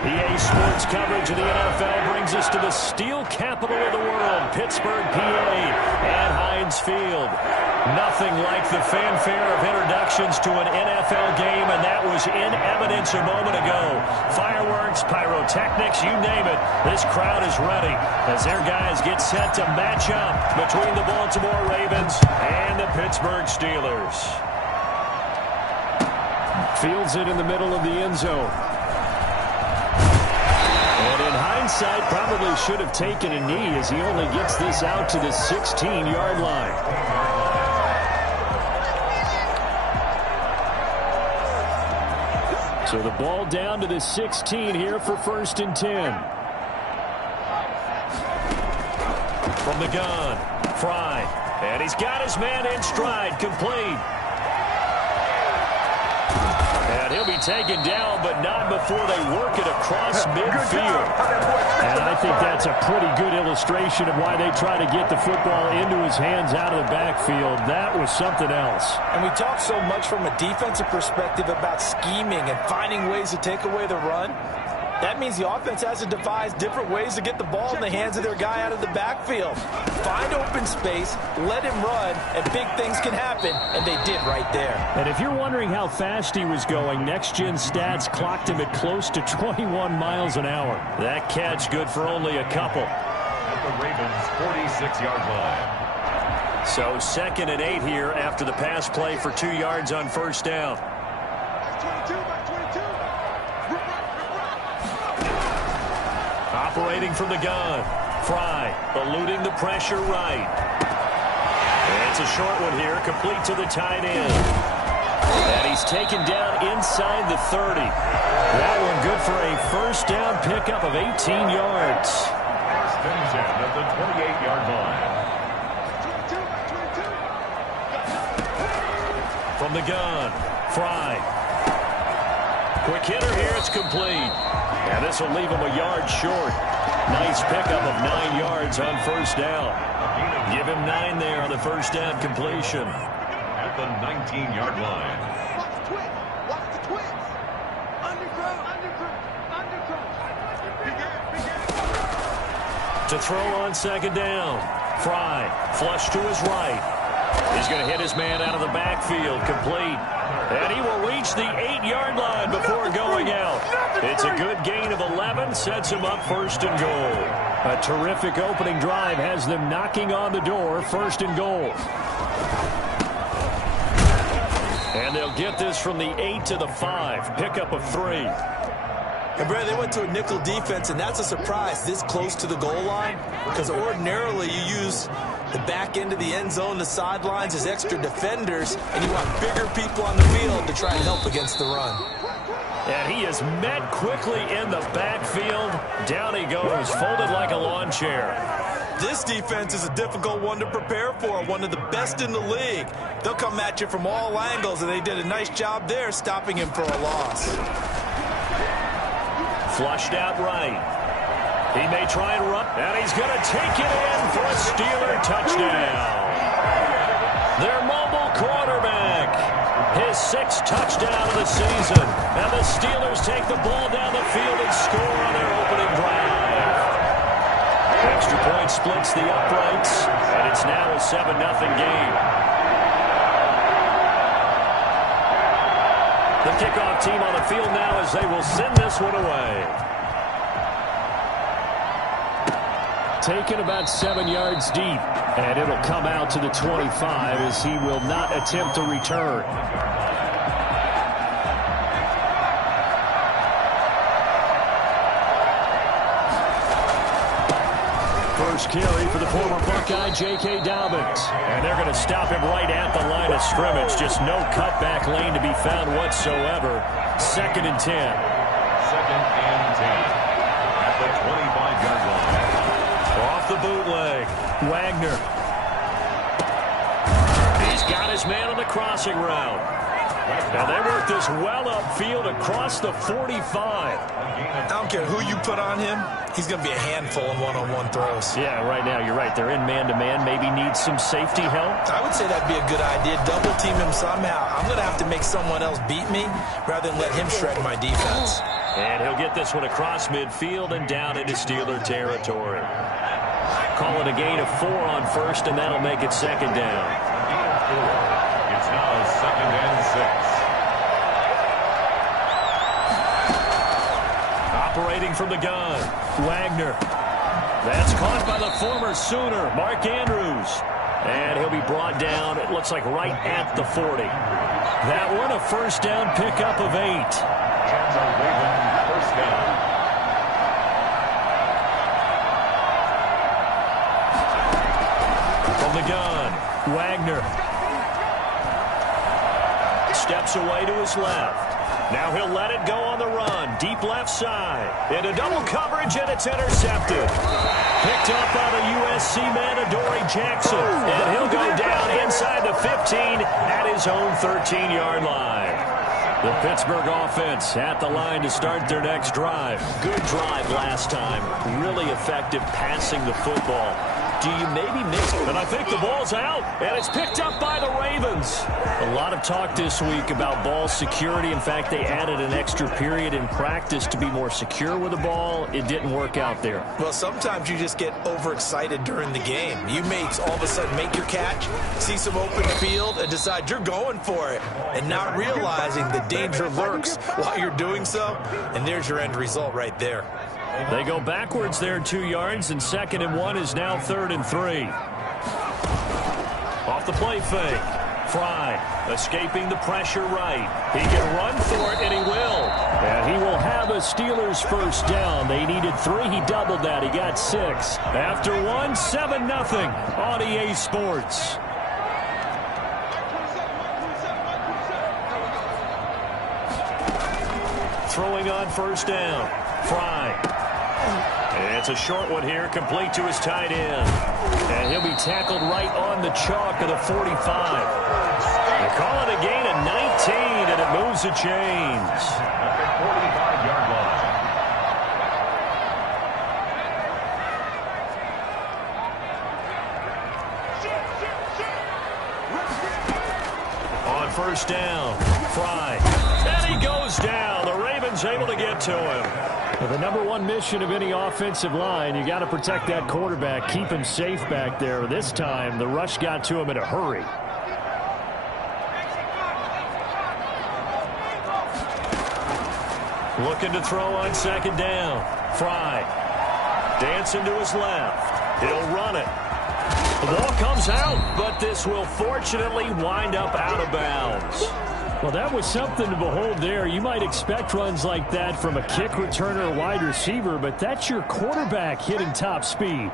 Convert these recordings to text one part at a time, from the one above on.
EA Sports coverage of the NFL brings us to the steel capital of the world, Pittsburgh, PA, at Heinz Field. Nothing like the fanfare of introductions to an NFL game, and that was in evidence a moment ago. Fireworks, pyrotechnics, you name it, this crowd is ready as their guys get set to match up between the Baltimore Ravens and the Pittsburgh Steelers. Fields it in the middle of the end zone. And in hindsight, probably should have taken a knee as he only gets this out to the 16-yard line. So the ball down to the 16 here for 1st and 10. From the gun, Fry. And he's got his man in stride, complete. And he'll be taken down, but not before they work it across midfield. And I think that's a pretty good illustration of why they try to get the football into his hands out of the backfield. That was something else. And we talk so much from a defensive perspective about scheming and finding ways to take away the run. That means the offense has to devise different ways to get the ball in the hands of their guy out of the backfield. Find open space, let him run, and big things can happen, and they did right there. And if you're wondering how fast he was going, Next Gen Stats clocked him at close to 21 miles an hour. That catch good for only a couple. At the Ravens' 46-yard line. So 2nd and 8 here after the pass play for 2 yards on 1st down. Operating from the gun. Fry eluding the pressure right. And it's a short one here, complete to the tight end. And he's taken down inside the 30. That one good for a 1st down pickup of 18 yards. 1st and 10 at the 28-yard line. From the gun, Fry. Quick hitter here, it's complete. And this will leave him a yard short. Nice pickup of 9 yards on 1st down. Give him 9 there on the 1st down completion. At the 19-yard line. Watch the twins. Watch the twins. Underground. To throw on 2nd down. Fry, flush to his right. He's going to hit his man out of the backfield, complete. And he will reach the 8-yard line before going out. It's a good gain of 11, sets him up 1st and goal. A terrific opening drive has them knocking on the door, 1st and goal. And they'll get this from the 8 to the 5, pickup of 3. And, Brad, they went to a nickel defense, and that's a surprise this close to the goal line, because ordinarily you use the back end of the end zone, the sidelines as extra defenders, and you want bigger people on the field to try and help against the run. And he is met quickly in the backfield. Down he goes, folded like a lawn chair. This defense is a difficult one to prepare for, one of the best in the league. They'll come at you from all angles, and they did a nice job there stopping him for a loss. Flushed out right. He may try and run, and he's going to take it in for a Steeler touchdown. Their mobile quarterback, his 6th touchdown of the season. And the Steelers take the ball down the field and score on their opening drive. Extra point splits the uprights, and it's now a 7-0 game. The kickoff team on the field now as they will send this one away. Taken about 7 yards deep, and it'll come out to the 25 as he will not attempt to return. First carry for the former Buckeye, J.K. Dobbins. And they're going to stop him right at the line of scrimmage. Just no cutback lane to be found whatsoever. 2nd and 10. 2nd and 10 at the 25-yard line. Off the bootleg, Wagner. He's got his man on the crossing route. Now they work this well upfield across the 45. I don't care who you put on him, he's going to be a handful in one-on-one throws. Yeah, right now you're right. They're in man-to-man, maybe need some safety help. I would say that'd be a good idea. Double team him somehow. I'm going to have to make someone else beat me rather than let him shred my defense. And he'll get this one across midfield and down into Steeler territory. Call it a gain of 4 on first, and that'll make it second down. It's now 2nd and 6. Operating from the gun, Wagner. That's caught by the former Sooner, Mark Andrews. And he'll be brought down, it looks like right at the 40. That one a first down pickup of 8. And the Raven first down. From the gun, Wagner. Steps away to his left. Now he'll let it go on the run. Deep left side. Into double coverage, and it's intercepted. Picked up by the USC man, Adoree Jackson. And he'll go down inside the 15 at his own 13-yard line. The Pittsburgh offense at the line to start their next drive. Good drive last time. Really effective passing the football. Do you maybe mix it? And I think the ball's out, and it's picked up by the Ravens. A lot of talk this week about ball security. In fact, they added an extra period in practice to be more secure with the ball. It didn't work out there. Well, sometimes you just get overexcited during the game. You may all of a sudden make your catch, see some open field, and decide you're going for it, and not realizing the danger lurks while you're doing so, and there's your end result right there. They go backwards there 2 yards, and 2nd and 1 is now 3rd and 3. Off the play fake. Fry escaping the pressure right. He can run for it, and he will. And he will have a Steelers first down. They needed 3. He doubled that. He got 6. After 1, 7-0 on EA Sports. Throwing on first down. Fry. It's a short one here, complete to his tight end. And he'll be tackled right on the chalk of the 45. They call it a gain of 19, and it moves the chains. At the 45-yard line. On first down, Fry. And he goes down. The Ravens able to get to him. Well, the number one mission of any offensive line, you got to protect that quarterback, keep him safe back there. This time, the rush got to him in a hurry. Looking to throw on second down. Fry. Dancing to his left. He'll run it. The ball comes out, but this will fortunately wind up out of bounds. Well, that was something to behold there. You might expect runs like that from a kick returner or wide receiver, but that's your quarterback hitting top speed.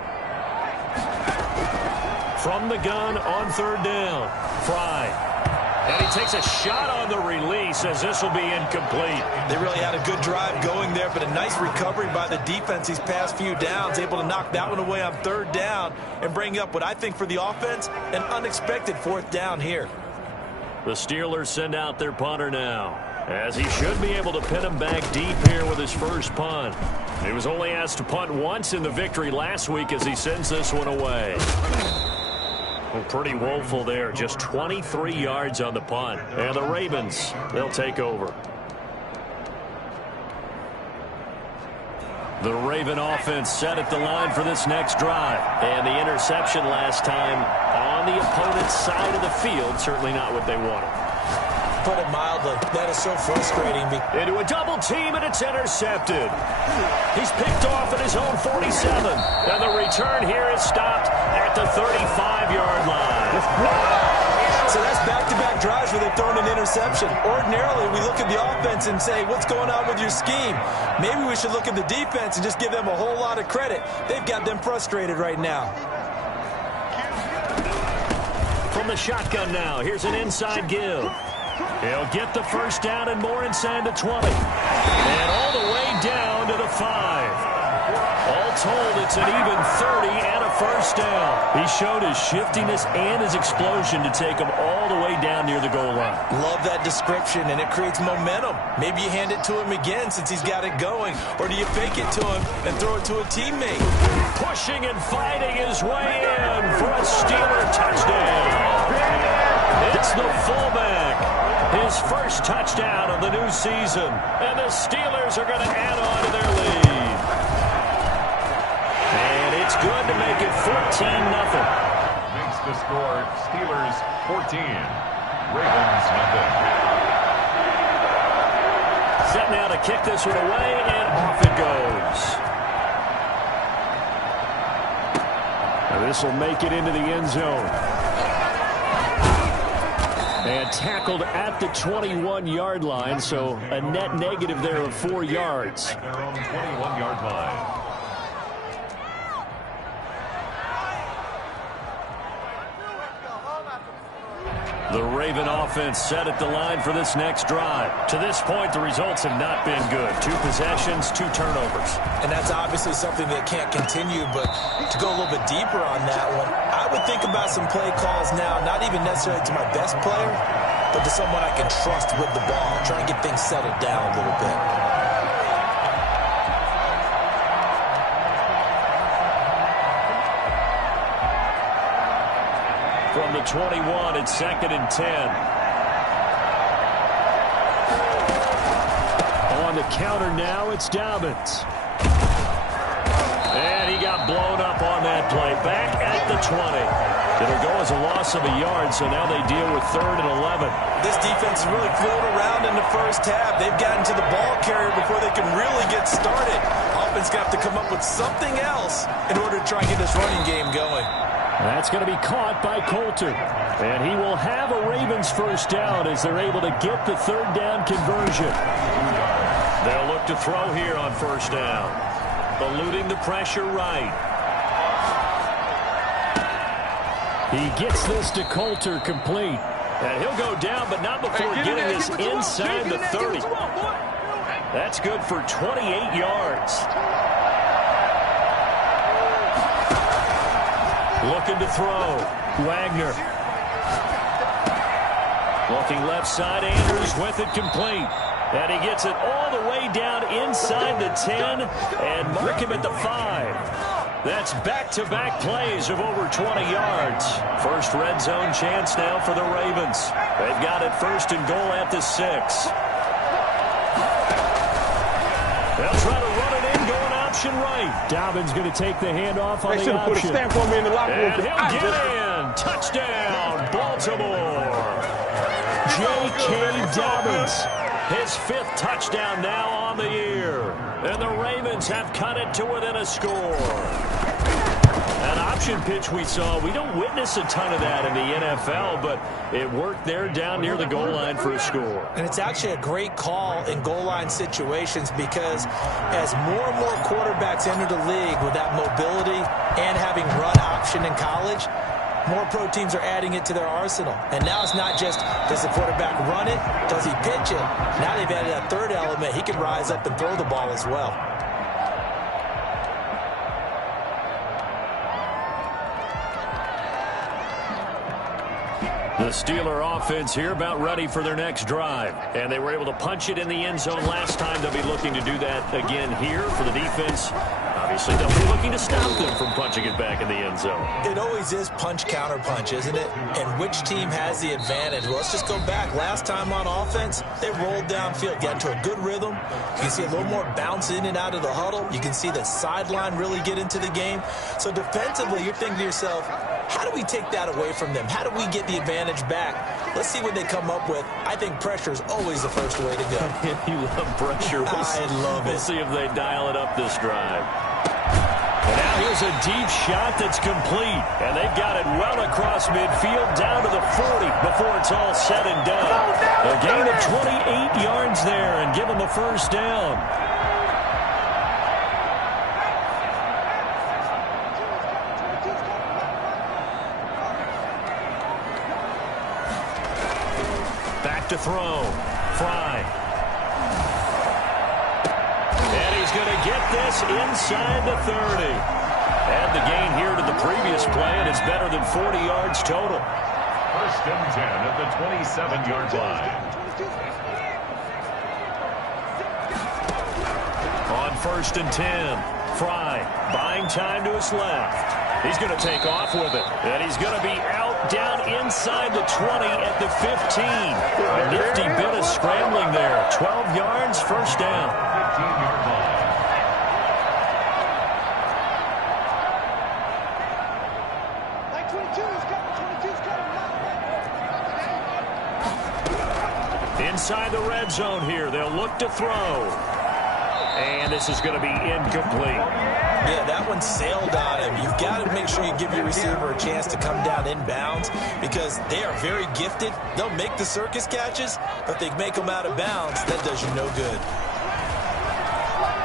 From the gun on third down, Fry. And he takes a shot on the release as this will be incomplete. They really had a good drive going there, but a nice recovery by the defense these past few downs, able to knock that one away on third down and bring up what I think for the offense, an unexpected 4th down here. The Steelers send out their punter now, as he should be able to pin him back deep here with his first punt. He was only asked to punt once in the victory last week as he sends this one away. Well, pretty woeful there, just 23 yards on the punt. And the Ravens, they'll take over. The Raven offense set at the line for this next drive. And the interception last time on the opponent's side of the field, certainly not what they wanted. Put it mildly, that is so frustrating. Into a double team, and it's intercepted. He's picked off at his own 47. And the return here is stopped at the 35-yard line. So that's back-to-back drives where they've thrown an interception. Ordinarily, we look at the offense and say, what's going on with your scheme? Maybe we should look at the defense and just give them a whole lot of credit. They've got them frustrated right now. From the shotgun now, here's an inside give. He'll get the first down and more inside the 20. And all the way down to the 5. All told, it's an even 30 and a first down. He showed his shiftiness and his explosion to take him all the way down near the goal line. Love that description, and it creates momentum. Maybe you hand it to him again since he's got it going, or do you fake it to him and throw it to a teammate? Pushing and fighting his way in for a Steeler touchdown. It's the fullback. His first first touchdown of the new season. And the Steelers are going to add on to their lead. And it's good to make it 14-0. Makes the score Steelers 14, Ravens nothing. Set now to kick this one away, and off it goes. Now this will make it into the end zone. And tackled at the 21-yard line, so a net negative there of 4 yards. At their own 21-yard line. The Raven offense set at the line for this next drive. To this point, the results have not been good. 2 possessions, 2 turnovers. And that's obviously something that can't continue, but to go a little bit deeper on that one, I would think about some play calls now, not even necessarily to my best player, but to someone I can trust with the ball, try and get things settled down a little bit. From the 21, it's 2nd and 10. On the counter now, it's Dobbins. And he got blown up on that play. Back at the 20. It'll go as a loss of a yard, so now they deal with 3rd and 11. This defense is really floating around in the first half. They've gotten to the ball carrier before they can really get started. Offense got to come up with something else in order to try and get this running game going. That's going to be caught by Coulter. And he will have a Ravens first down as they're able to get the 3rd down conversion. They'll look to throw here on first down. Eluding the pressure right. He gets this to Coulter complete. And he'll go down, but not before getting this inside the 30. That's good for 28 yards. Looking to throw. Wagner. Looking left side. Andrews with it complete. And he gets it all the way down inside the 10 and mark him at the 5. That's back-to-back plays of over 20 yards. First red zone chance now for the Ravens. They've got it 1st and goal at the 6. They'll try to run it in, going option right. Dobbins going to take the handoff on the option. Put a stamp on me in the locker room. And he'll get in. Touchdown, Baltimore. J.K. Dobbins. His 5th touchdown now on the year. And the Ravens have cut it to within a score. That option pitch we saw, we don't witness a ton of that in the NFL, but it worked there down near the goal line for a score. And it's actually a great call in goal line situations because as more and more quarterbacks enter the league with that mobility and having run option in college, more pro teams are adding it to their arsenal. And now it's not just, does the quarterback run it? Does he pitch it? Now they've added that 3rd element. He can rise up and throw the ball as well. The Steeler offense here about ready for their next drive. And they were able to punch it in the end zone last time. They'll be looking to do that again here for the defense. Obviously, they'll be looking to stop them from punching it back in the end zone. It always is punch-counter-punch, isn't it? And which team has the advantage? Well, let's just go back. Last time on offense, they rolled downfield, got into a good rhythm. You can see a little more bounce in and out of the huddle. You can see the sideline really get into the game. So defensively, you're thinking to yourself, how do we take that away from them? How do we get the advantage back? Let's see what they come up with. I think pressure is always the first way to go. You love pressure. I love it. We'll see if they dial it up this drive. And now here's a deep shot that's complete. And they've got it well across midfield down to the 40 before it's all said and done. A gain of 28 yards there and give them the first down. Back to throw. Fry. And he's going to get this inside the 30. Add the gain here to the previous play, and it's better than 40 yards total. 1st and 10 at the 27-yard line. On 1st and 10, Fry buying time to his left. He's going to take off with it. And he's going to be out down inside the 20 at the 15. A nifty bit of scrambling there. 12 yards, first down. 15-yard line. Like 22's coming, 22's coming. Inside the red zone here. They'll look to throw. And this is going to be incomplete. Yeah, that one sailed on him. You've got to make sure you give your receiver a chance to come down inbounds because they are very gifted. They'll make the circus catches, but they make them out of bounds. That does you no good.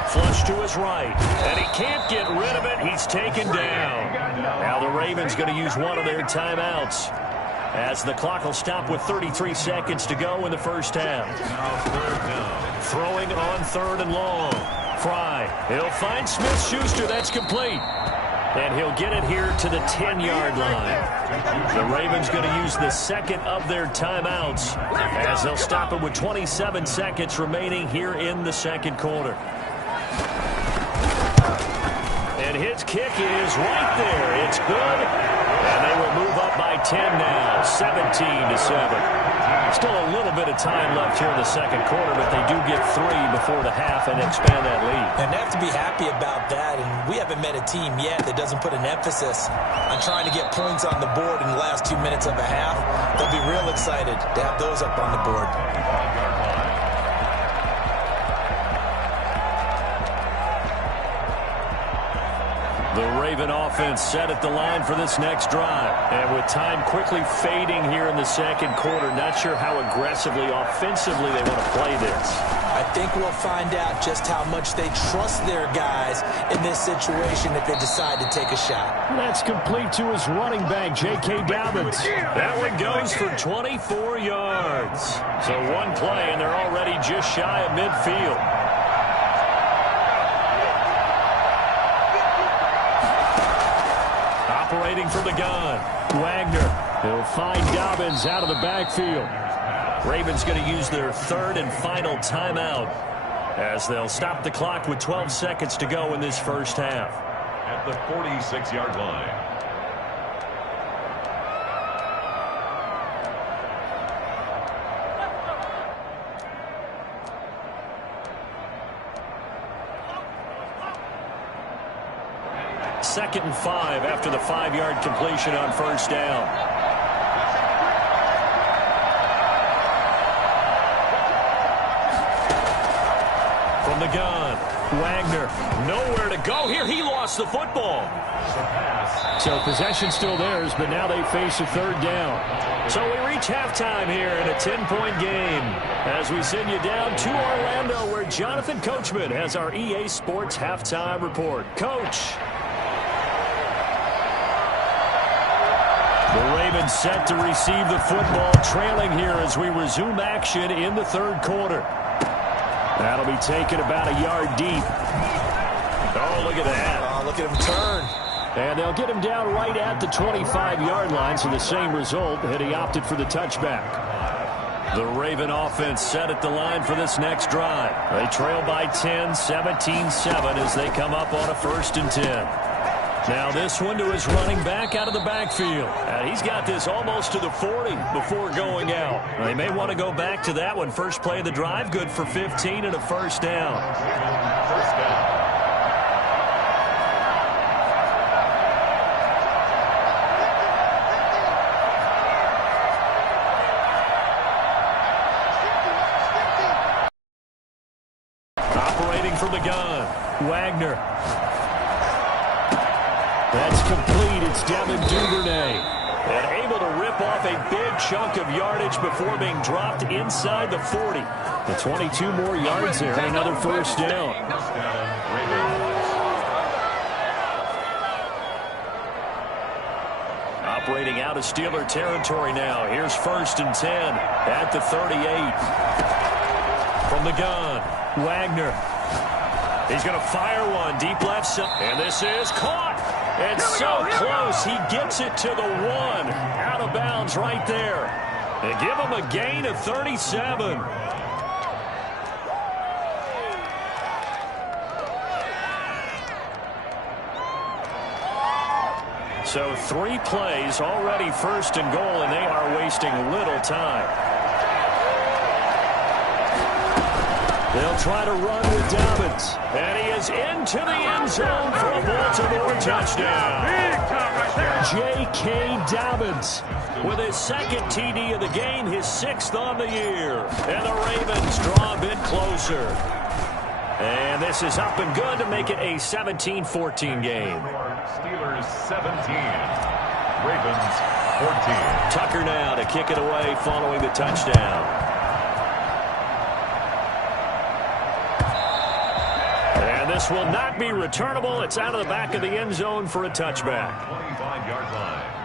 Flush to his right, and he can't get rid of it. He's taken down. Now the Ravens going to use one of their timeouts as the clock will stop with 33 seconds to go in the first half. Throwing on third and long. Fry. He'll find Smith-Schuster. That's complete. And he'll get it here to the 10-yard line. The Ravens going to use the second of their timeouts as they'll stop it with 27 seconds remaining here in the second quarter. And his kick is right there. It's good. And they will move up by 10 now, 17-7. Still a little bit of time left here in the second quarter, but they do get 3 before the half and expand that lead. And they have to be happy about that. And we haven't met a team yet that doesn't put an emphasis on trying to get points on the board in the last 2 minutes of a half. They'll be real excited to have those up on the board. The Raven offense set at the line for this next drive. And with time quickly fading here in the second quarter, not sure how aggressively, offensively they want to play this. I think we'll find out just how much they trust their guys in this situation if they decide to take a shot. That's complete to his running back, J.K. Dobbins. That one goes for 24 yards. So one play, and they're already just shy of midfield. Operating from the gun, Wagner. He'll find Dobbins out of the backfield. Ravens going to use their third and final timeout as they'll stop the clock with 12 seconds to go in this first half. At the 46-yard line. Second and 5 after the 5-yard completion on first down. From the gun, Wagner, nowhere to go here. He lost the football. So possession still theirs, but now they face a third down. So we reach halftime here in a 10-point game as we send you down to Orlando where Jonathan Coachman has our EA Sports halftime report. Coach. The Ravens set to receive the football, trailing here as we resume action in the third quarter. That'll be taken about a yard deep. Oh, look at that. Oh, look at him turn. And they'll get him down right at the 25-yard line, so the same result, and he opted for the touchback. The Raven offense set at the line for this next drive. They trail by 10, 17-7 as they come up on a 1st and 10. Now this one to his running back out of the backfield. He's got this almost to the 40 before going out. They may want to go back to that one. First play of the drive, good for 15 and a first down. First down. Operating from the gun, Wagner. That's complete. It's Devin Duvernay. And able to rip off a big chunk of yardage before being dropped inside the 40. The 22 more yards there, another first down. Operating out of Steeler territory now. Here's 1st and 10 at the 38. From the gun, Wagner. He's going to fire one deep left side. And this is caught. And so close, he gets it to the 1. Out of bounds right there. And give him a gain of 37. So 3 plays already first and goal, and they are wasting little time. They'll try to run with Dobbins. And he is into the end zone for a Baltimore touchdown. J.K. Dobbins with his 2nd TD of the game, his 6th on the year. And the Ravens draw a bit closer. And this is up and good to make it a 17-14 game. Steelers 17, Ravens 14. Tucker now to kick it away following the touchdown. And this will not be returnable. It's out of the back of the end zone for a touchback. 25-yard line.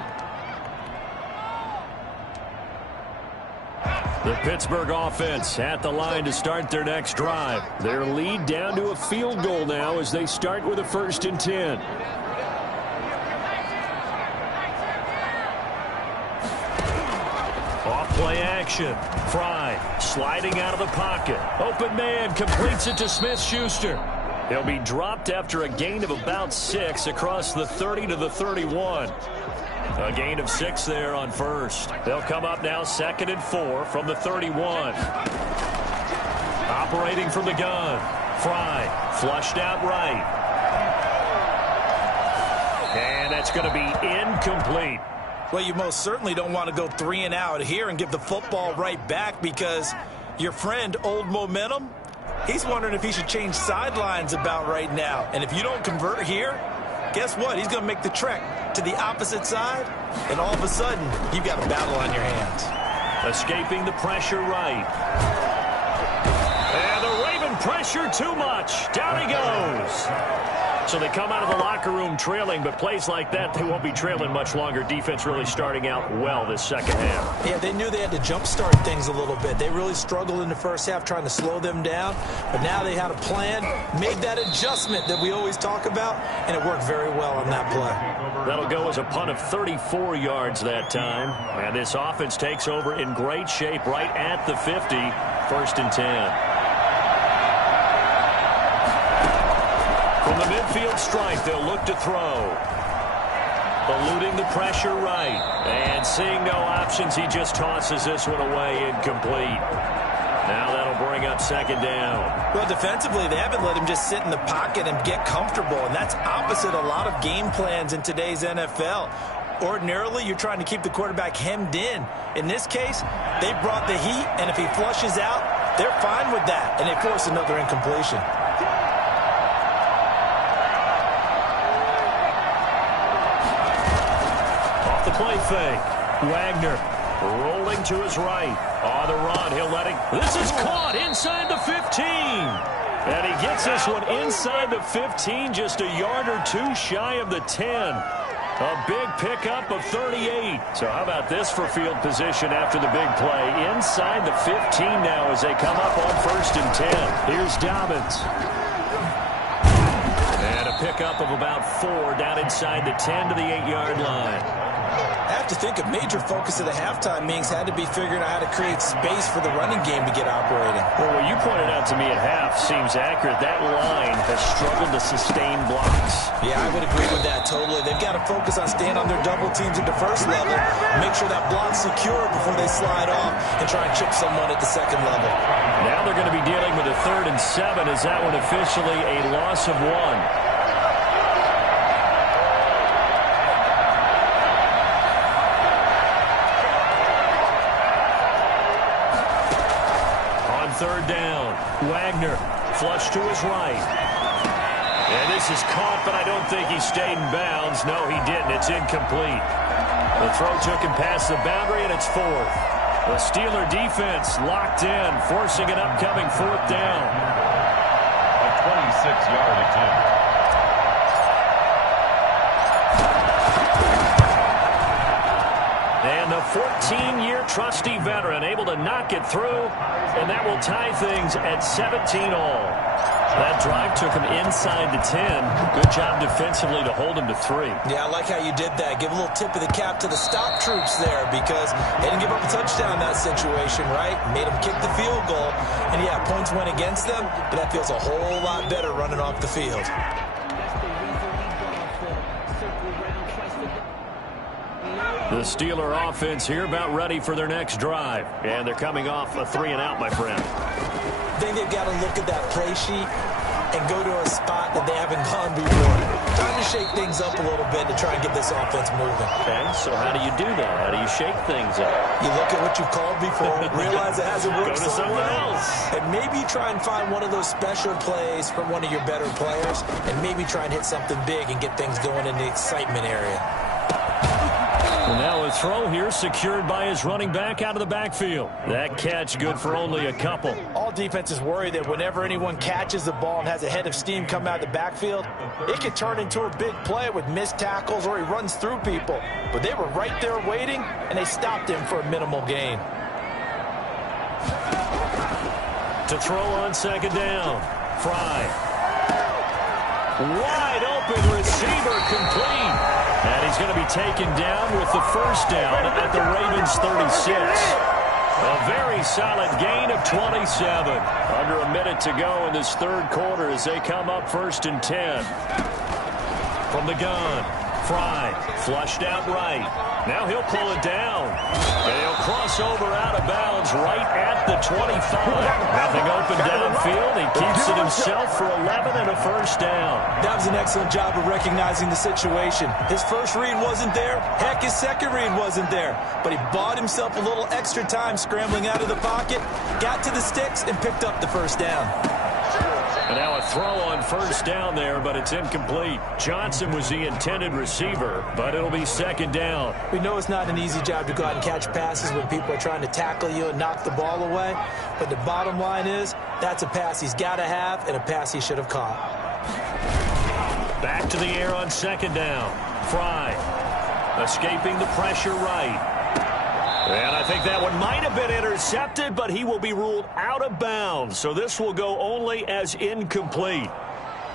The Pittsburgh offense at the line to start their next drive. Their lead down to a field goal now as they start with a 1st and 10. Off-play action. Fry sliding out of the pocket. Open man completes it to Smith-Schuster. He'll be dropped after a gain of about 6 across the 30 to the 31. A gain of 6 there on first. They'll come up now 2nd and 4 from the 31. Operating from the gun. Fry flushed out right. And that's going to be incomplete. Well, you most certainly don't want to go 3 and out here and give the football right back because your friend, Old Momentum, he's wondering if he should change sidelines about right now. And if you don't convert here, guess what? He's going to make the trek to the opposite side, and all of a sudden, you've got a battle on your hands. Escaping the pressure right. And the Raven pressure too much. Down he goes. So they come out of the locker room trailing, but plays like that, they won't be trailing much longer. Defense really starting out well this second half. Yeah, they knew they had to jumpstart things a little bit. They really struggled in the first half trying to slow them down, but now they had a plan, made that adjustment that we always talk about, and it worked very well on that play. That'll go as a punt of 34 yards that time, and this offense takes over in great shape right at the 50, 1st and 10. From the midfield stripe, they'll look to throw. Eluding the pressure right. And seeing no options, he just tosses this one away incomplete. Now that'll bring up 2nd down. Well, defensively, they haven't let him just sit in the pocket and get comfortable, and that's opposite a lot of game plans in today's NFL. Ordinarily, you're trying to keep the quarterback hemmed in. In this case, they brought the heat, and if he flushes out, they're fine with that, and they force another incompletion. Play fake. Wagner rolling to his right. On the run, he'll let it. This is caught inside the 15. And he gets this one inside the 15, just a yard or 2 shy of the 10. A big pickup of 38. So how about this for field position after the big play? Inside the 15 now as they come up on 1st and 10. Here's Dobbins. And a pickup of about 4 down inside the 10 to the 8-yard line. I have to think a major focus of the halftime meetings had to be figuring out how to create space for the running game to get operating. Well, what you pointed out to me at half seems accurate. That line has struggled to sustain blocks. Yeah, I would agree with that totally. They've got to focus on staying on their double teams at the first level, make sure that block's secure before they slide off and try and chip someone at the second level. Now they're going to be dealing with a 3rd and 7. Is that one officially a loss of 1? Third down. Wagner flush to his right. And this is caught, but I don't think he stayed in bounds. No, he didn't. It's incomplete. The throw took him past the boundary, and it's 4th. The Steeler defense locked in, forcing an upcoming 4th down. A 26-yard attempt. And the 14-year trusty veteran able to knock it through, and that will tie things at 17-all. That drive took him inside the 10. Good job defensively to hold him to 3. Yeah, I like how you did that. Give a little tip of the cap to the stop troops there because they didn't give up a touchdown in that situation, right? Made them kick the field goal. And, yeah, points went against them, but that feels a whole lot better running off the field. The Steeler offense here about ready for their next drive. And they're coming off a 3-and-out, my friend. I think they've got to look at that play sheet and go to a spot that they haven't gone before. Time to shake things up a little bit to try and get this offense moving. Okay, so how do you do that? How do you shake things up? You look at what you've called before, realize it hasn't worked Go to something else. and maybe try and find one of those special plays from one of your better players, and maybe try and hit something big and get things going in the excitement area. Well, now a throw here secured by his running back out of the backfield. That catch good for only a couple. All defenses worry that whenever anyone catches the ball and has a head of steam come out of the backfield, it can turn into a big play with missed tackles or he runs through people. But they were right there waiting, and they stopped him for a minimal gain. To throw on second down. Fry. Wide open receiver complete. And he's going to be taken down with the first down at the Ravens 36. A very solid gain of 27. Under a minute to go in this third quarter as they come up 1st and 10. From the gun, Fry flushed out right. Now he'll pull it down. And he'll cross over out of bounds right at the 25. Nothing open downfield. He keeps it himself for 11 and a first down. That was an excellent job of recognizing the situation. His first read wasn't there. Heck, his second read wasn't there. But he bought himself a little extra time scrambling out of the pocket, got to the sticks, and picked up the first down. And now a throw on first down there, but it's incomplete. Johnson was the intended receiver, but it'll be second down. We know it's not an easy job to go out and catch passes when people are trying to tackle you and knock the ball away. But the bottom line is, that's a pass he's got to have and a pass he should have caught. Back to the air on second down. Fry escaping the pressure right. And I think that one might have been intercepted, but he will be ruled out of bounds. So this will go only as incomplete.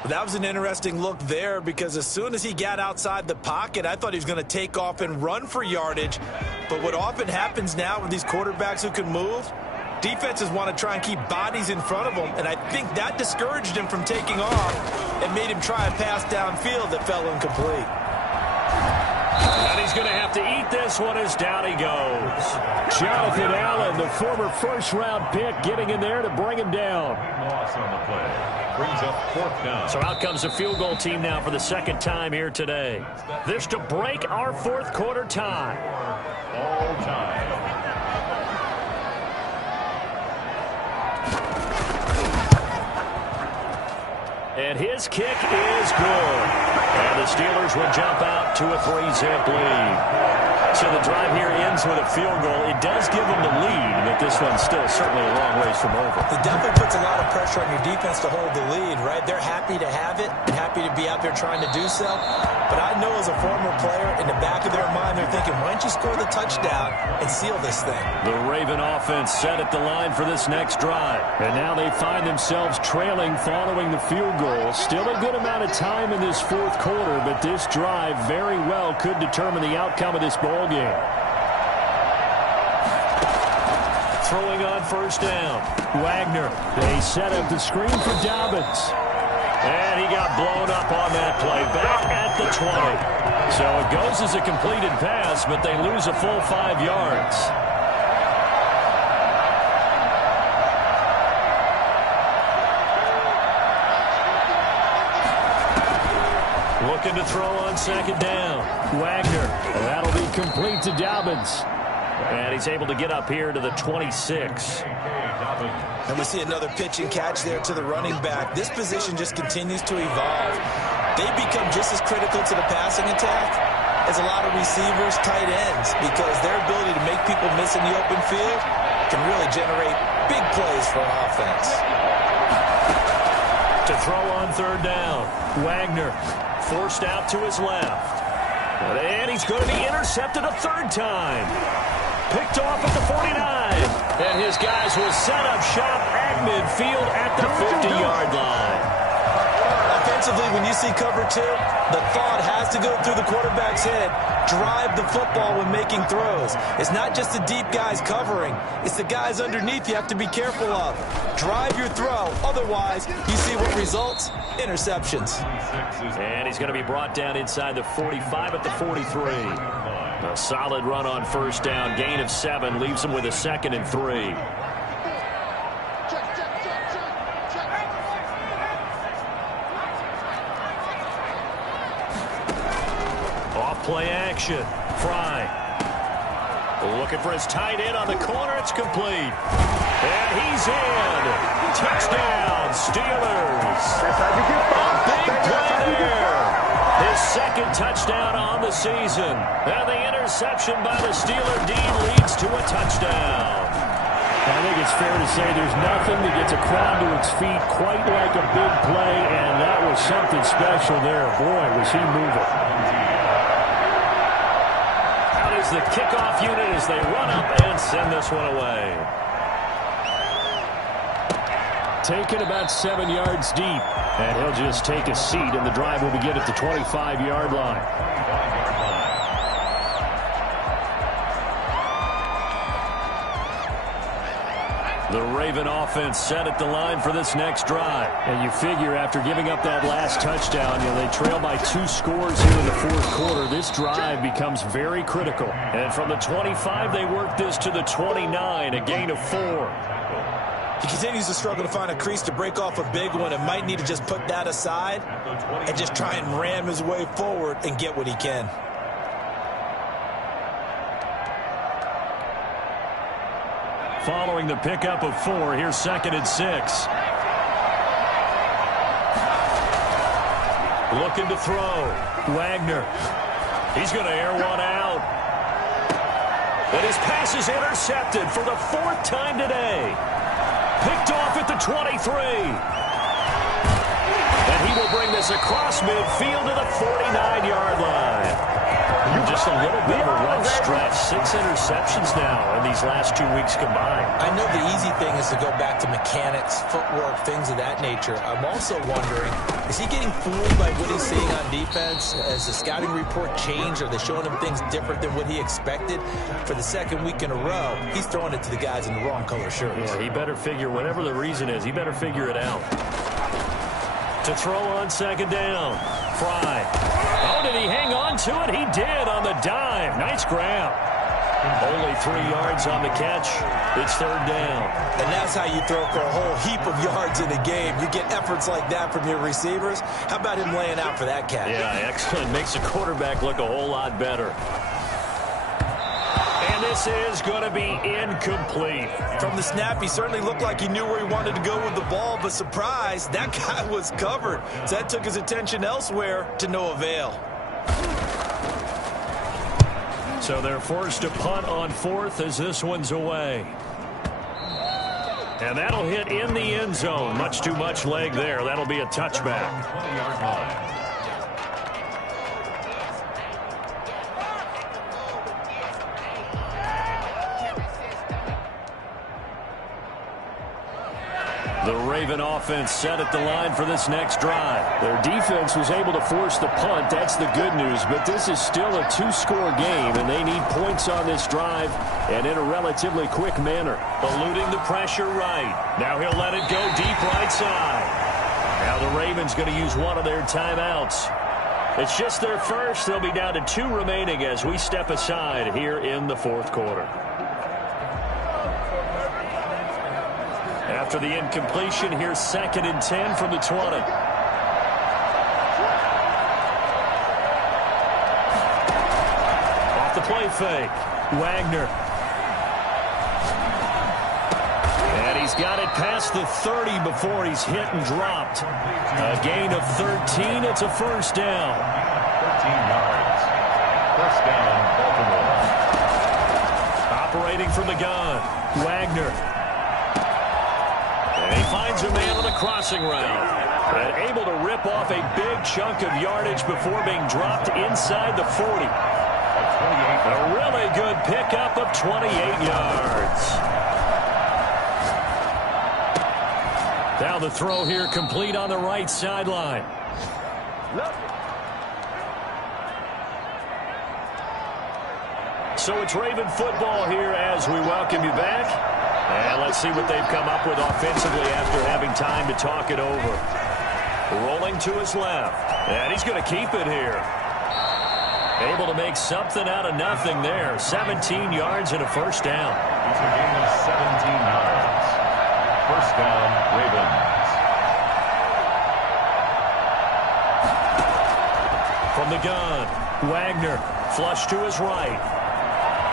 That was an interesting look there because as soon as he got outside the pocket, I thought he was going to take off and run for yardage. But what often happens now with these quarterbacks who can move, defenses want to try and keep bodies in front of them, and I think that discouraged him from taking off and made him try a pass downfield that fell incomplete. And he's going to have to eat this one as down he goes. Jonathan Allen, the former first-round pick, getting in there to bring him down. Loss on the play. Brings up 4th down. So out comes the field goal team now for the second time here today. This to break our fourth quarter tie. All time. And his kick is good. And the Steelers will jump out to a 3-zip lead. So the drive here ends with a field goal. It does give them the lead, but this one's still certainly a long ways from over. It definitely puts a lot of pressure on your defense to hold the lead, right? They're happy to have it and happy to be out there trying to do so. But I know as a former player, in the back of their mind, they're thinking, why don't you score the touchdown and seal this thing? The Raven offense set at the line for this next drive. And now they find themselves trailing following the field goal. Still a good amount of time in this fourth quarter, but this drive very well could determine the outcome of this ball game. Throwing on first down. Wagner. They set up the screen for Dobbins. And he got blown up on that play. Back at the 20. So it goes as a completed pass, but they lose a full 5 yards. Looking to throw on second down. Wagner. That'll be complete to Dobbins. And he's able to get up here to the 26. And we see another pitch and catch there to the running back. This position just continues to evolve. They become just as critical to the passing attack as a lot of receivers, tight ends, because their ability to make people miss in the open field can really generate big plays for offense. To throw on third down. Wagner forced out to his left. And he's going to be intercepted a third time. Picked off at the 49. And his guys will set up shop at midfield at the 50-yard line. Offensively, when you see cover two, the thought has to go through the quarterback's head. Drive the football when making throws. It's not just the deep guys covering. It's the guys underneath you have to be careful of. Drive your throw. Otherwise, you see what results? Interceptions. And he's going to be brought down inside the 45 at the 43. A solid run on first down. Gain of 7 leaves him with a 2nd and 3. Off play action. Fry. Looking for his tight end on the corner. It's complete. And he's in. Touchdown, Steelers. A big play there. His 2nd touchdown on the season. And the interception by the Steeler D leads to a touchdown. I think it's fair to say there's nothing that gets a crowd to its feet quite like a big play, and that was something special there. Boy, was he moving. Out is the kickoff unit as they run up and send this one away. Taken about 7 yards deep, and he'll just take a seat, and the drive will begin at the 25-yard line. The Raven offense set at the line for this next drive. And you figure after giving up that last touchdown, they trail by 2 scores here in the 4th quarter. This drive becomes very critical. And from the 25, they work this to the 29, a gain of 4. He continues to struggle to find a crease to break off a big one and might need to just put that aside and just try and ram his way forward and get what he can. Following the pickup of 4, here's 2nd and 6. Looking to throw. Wagner. He's going to air one out. And his pass is intercepted for the 4th time today. Picked off at the 23. And he will bring this across midfield to the 49-yard line. Just a little bit of a rough stretch. 6 interceptions now in these last 2 weeks combined. I know the easy thing is to go back to mechanics, footwork, things of that nature. I'm also wondering, is he getting fooled by what he's seeing on defense? Has the scouting report changed? Are they showing him things different than what he expected? For the 2nd week in a row, he's throwing it to the guys in the wrong color shirts. Yeah, he better figure, whatever the reason is, he better figure it out. To throw on 2nd down. Fry. Oh, did he hang on to it? He did on the dive. Nice grab. Only 3 yards on the catch. It's 3rd down. And that's how you throw for a whole heap of yards in a game. You get efforts like that from your receivers. How about him laying out for that catch? Yeah, excellent. Makes the quarterback look a whole lot better. And this is going to be incomplete. From the snap, he certainly looked like he knew where he wanted to go with the ball, but surprise, that guy was covered. So that took his attention elsewhere to no avail. So they're forced to punt on 4th as this one's away. And that'll hit in the end zone. Much too much leg there. That'll be a touchback. 20-yard line. The Raven offense set at the line for this next drive. Their defense was able to force the punt. That's the good news. But this is still a 2-score game, and they need points on this drive and in a relatively quick manner. Eluding the pressure right. Now he'll let it go deep right side. Now the Ravens going to use one of their timeouts. It's just their first. They'll be down to 2 remaining as we step aside here in the 4th quarter. After the incompletion, here's 2nd and 10 from the 20. Off the play fake. Wagner. And he's got it past the 30 before he's hit and dropped. A gain of 13. It's a 1st down. 13 yards. 1st down, Baltimore. Operating from the gun. Wagner. And he finds a man on the crossing route. And able to rip off a big chunk of yardage before being dropped inside the 40. A really good pickup of 28 yards. Now the throw here complete on the right sideline. So it's Raven football here as we welcome you back. And let's see what they've come up with offensively after having time to talk it over. Rolling to his left. And he's going to keep it here. Able to make something out of nothing there. 17 yards and a first down. It's a gain of 17 yards. First down, Ravens. From the gun, Wagner flush to his right.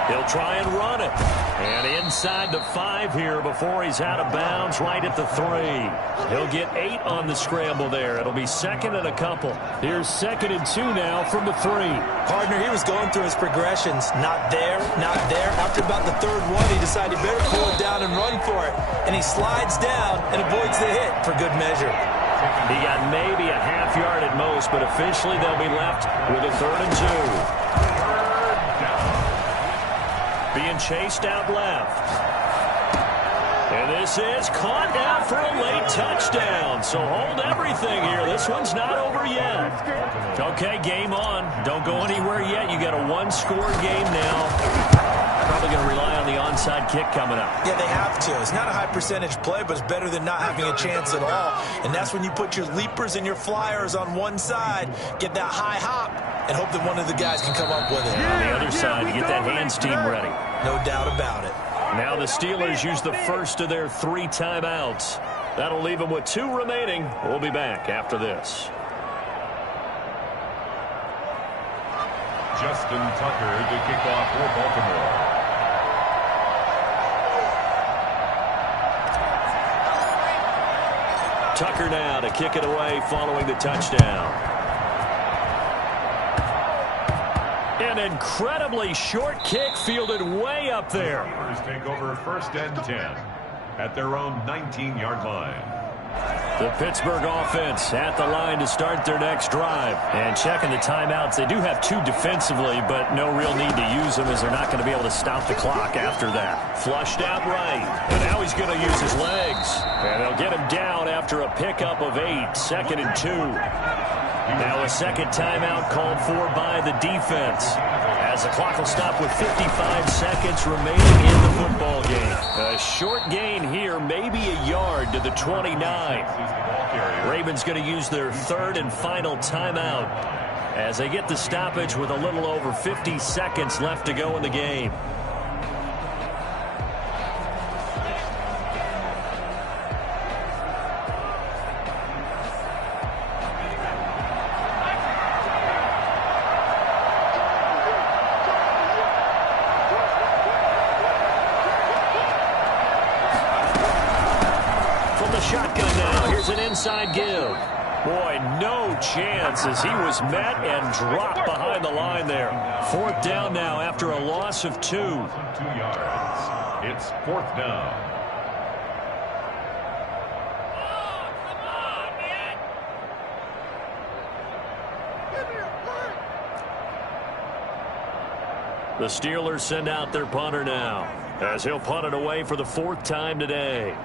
He'll try and run it. And inside the 5 here before he's out of bounds, right at the 3. He'll get 8 on the scramble there. It'll be second and a couple. Here's 2nd and 2 now from the 3. Partner, he was going through his progressions. Not there, not there. After about the 3rd one, he decided he better pull it down and run for it. And he slides down and avoids the hit for good measure. He got maybe a half yard at most, but officially they'll be left with a 3rd and 2. Being chased out left. And this is caught now for a late touchdown. So hold everything here. This one's not over yet. Okay, game on. Don't go anywhere yet. You got a 1-score game now. Probably going to rely on the onside kick coming up. Yeah, they have to. It's not a high percentage play, but it's better than not having a chance at all. And that's when you put your leapers and your flyers on one side, get that high hop, and hope that one of the guys can come up with it. On the other side to get that hands team ready. No doubt about it. Now the Steelers use the first of their 3 timeouts. That'll leave them with 2 remaining. We'll be back after this. Justin Tucker to kick off for Baltimore. Tucker now to kick it away following the touchdown. An incredibly short kick fielded way up there. Steelers take over 1st and 10 at their own 19-yard line. The Pittsburgh offense at the line to start their next drive. And checking the timeouts, they do have 2 defensively, but no real need to use them as they're not going to be able to stop the clock after that. Flushed out right. And now he's going to use his legs. And they'll get him down after a pickup of 8. 2nd and 2. Now a second timeout called for by the defense, as the clock will stop with 55 seconds remaining in the football game. A short gain here, maybe a yard to the 29. Ravens going to use their 3rd and final timeout as they get the stoppage with a little over 50 seconds left to go in the game. Shotgun now. Here's an inside give. Boy, no chance as he was met and dropped behind the line there. 4th down now after a loss of 2. 2 yards. It's 4th down. The Steelers send out their punter now as he'll punt it away for the 4th time today.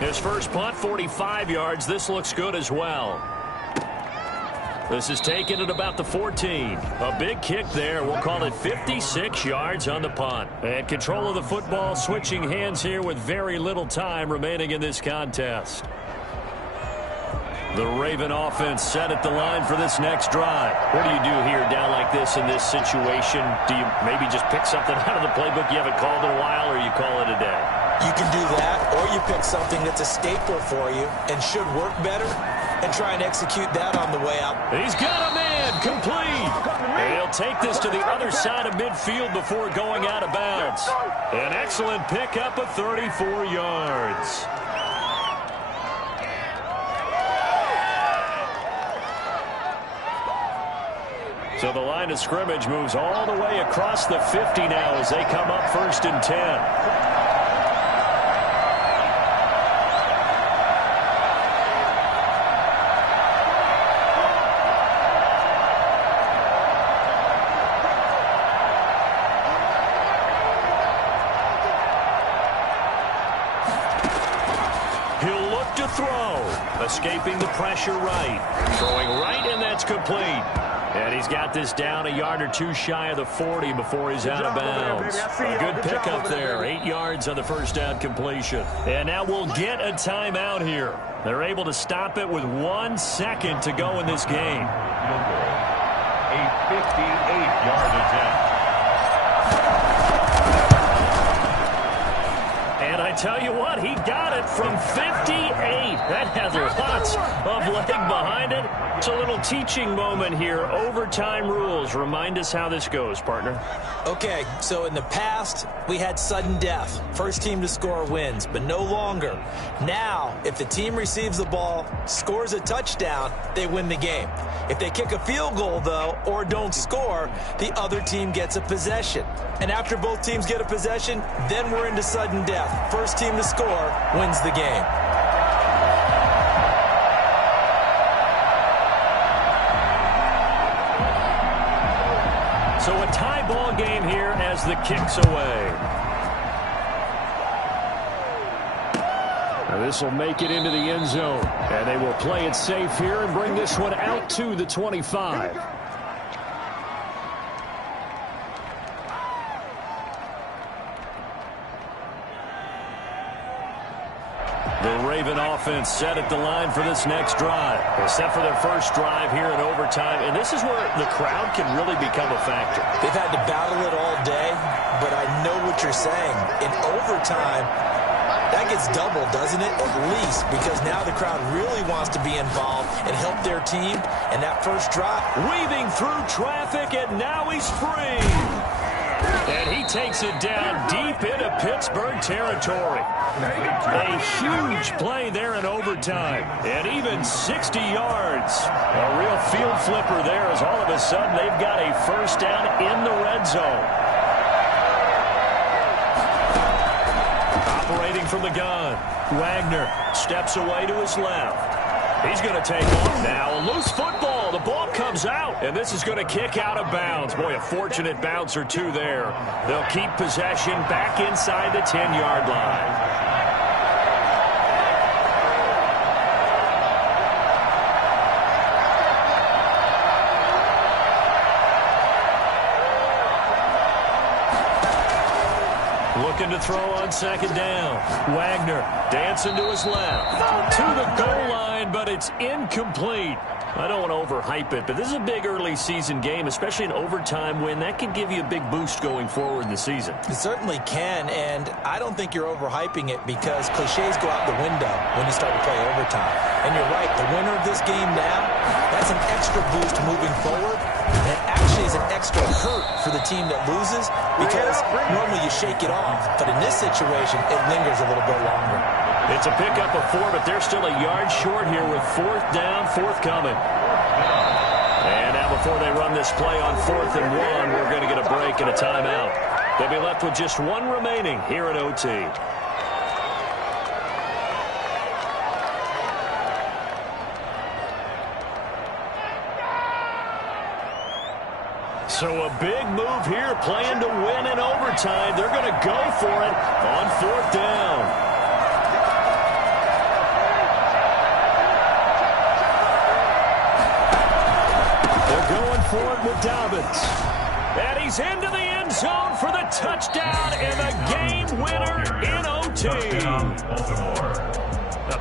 His first punt, 45 yards. This looks good as well. This is taken at about the 14. A big kick there. We'll call it 56 yards on the punt. And control of the football, switching hands here with very little time remaining in this contest. The Raven offense set at the line for this next drive. What do you do here down like this in this situation? Do you maybe just pick something out of the playbook you haven't called in a while, or you call it a day? You can do that, or you pick something that's a staple for you and should work better and try and execute that on the way out. He's got a man complete. And he'll take this to the other side of midfield before going out of bounds. An excellent pickup of 34 yards. So the line of scrimmage moves all the way across the 50 now as they come up 1st and 10. Throw, escaping the pressure right, throwing right, and that's complete. And he's got this down a yard or two shy of the 40 before he's out of bounds. A good pickup there. 8 yards on the first down completion. And now we'll get a timeout here. They're able to stop it with 1 second to go in this game. A 58-yard attempt. And I tell you what, he got it from 58. That has lots of leg behind it. It's a little teaching moment here. Overtime rules. Remind us how this goes, partner. Okay, so in the past, we had sudden death. First team to score wins, but no longer. Now, if the team receives the ball, scores a touchdown, they win the game. If they kick a field goal, though, or don't score, the other team gets a possession. And after both teams get a possession, then we're into sudden death. First team to score wins the game. So a tie ball game here as the kick's away. Now this will make it into the end zone. And they will play it safe here and bring this one out to the 25. The Raven offense set at the line for this next drive. Except for their first drive here in overtime. And this is where the crowd can really become a factor. They've had to battle it all day, but I know what you're saying. In overtime, that gets doubled, doesn't it? At least, because now the crowd really wants to be involved and help their team. And that first drive, weaving through traffic, and now he's free. And he takes it down deep into Pittsburgh territory. A huge play there in overtime. And even 60 yards. A real field flipper there as all of a sudden they've got a first down in the red zone. Operating from the gun. Wagner steps away to his left. He's going to take off now. A loose football. The ball comes out. And this is going to kick out of bounds. Boy, a fortunate bounce or two there. They'll keep possession back inside the 10-yard line. Looking to throw on second down. Wagner dancing to his left. To the goal line, but it's incomplete. I don't want to overhype it, but this is a big early season game, especially an overtime win. That could give you a big boost going forward in the season. It certainly can, and I don't think you're overhyping it because cliches go out the window when you start to play overtime. And you're right, the winner of this game now, that's an extra boost moving forward. And it actually is an extra hurt for the team that loses because normally you shake it off. But in this situation, it lingers a little bit longer. It's a pickup of 4, but they're still a yard short here with fourth down, forthcoming. And now before they run this play on 4th and 1, we're going to get a break and a timeout. They'll be left with just one remaining here at OT. So a big move here, playing to win in overtime. They're going to go for it on 4th down. For it with Dobbins. And he's into the end zone for the touchdown and the game winner in OT.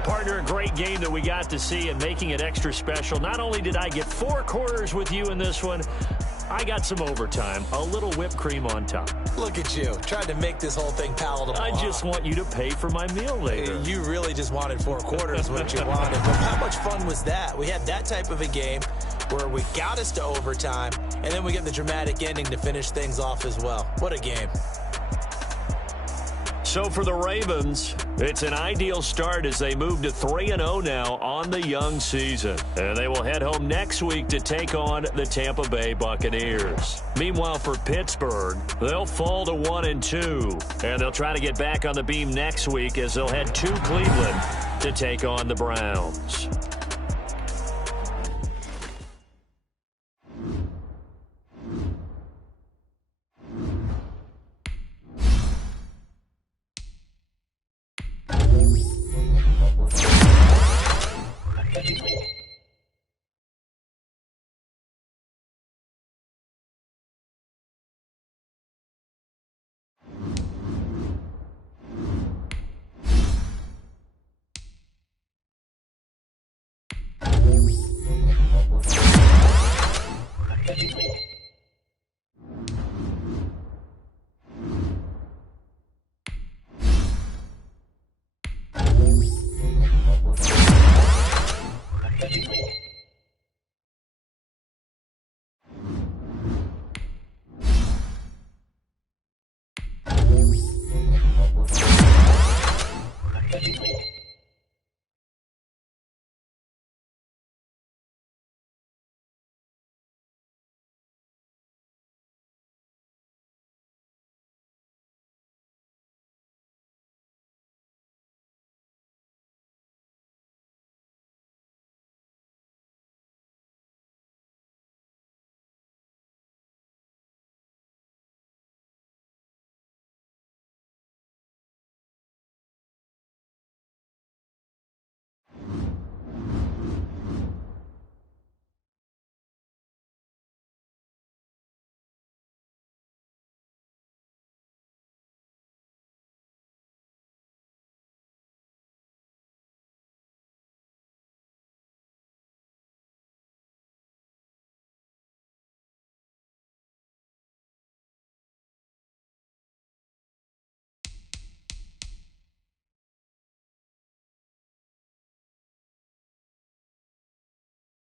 Partner, a great game that we got to see and making it extra special. Not only did I get 4 quarters with you in this one, I got some overtime, a little whipped cream on top. Look at you, trying to make this whole thing palatable. I just want you to pay for my meal later. You really just wanted 4 quarters, what you wanted. But how much fun was that? We had that type of a game where we got us to overtime, and then we get the dramatic ending to finish things off as well. What a game. So for the Ravens, it's an ideal start as they move to 3-0 now on the young season. And they will head home next week to take on the Tampa Bay Buccaneers. Meanwhile, for Pittsburgh, they'll fall to 1-2. And they'll try to get back on the beam next week as they'll head to Cleveland to take on the Browns.